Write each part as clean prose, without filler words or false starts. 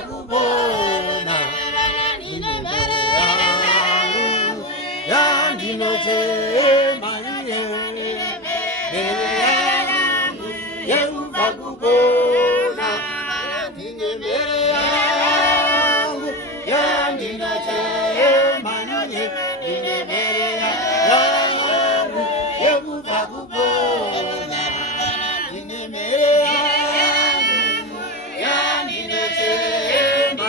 kubona mbele yangu yandinochema mbele yangu yehova kubona mbele yangu yandinochema mbele yangu yehova kubona mbele yangu yandinochema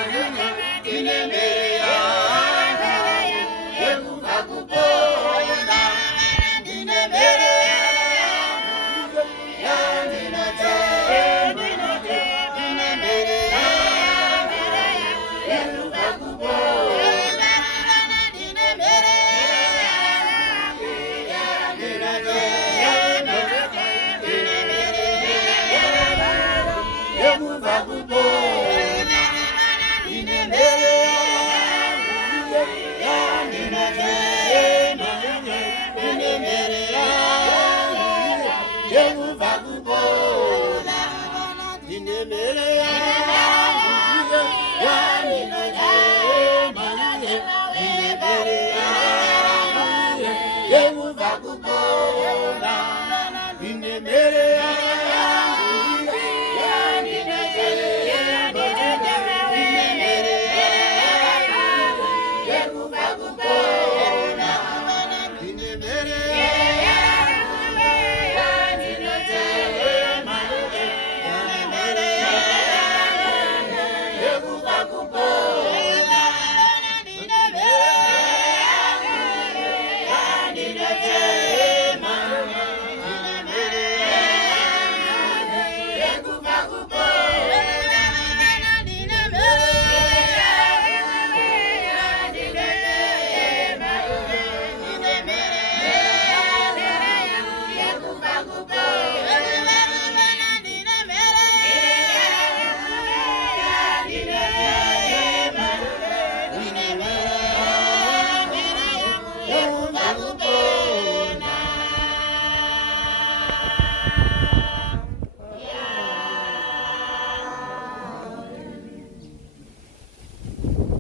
mbele yangu yehova kubona mbele yangu yandinochema mbele yangu yehova kubona yehova kubona mbele yangu yandinochema mbele yangu yehova kubona mbele yangu yandinochema mbele yangu yehova kubona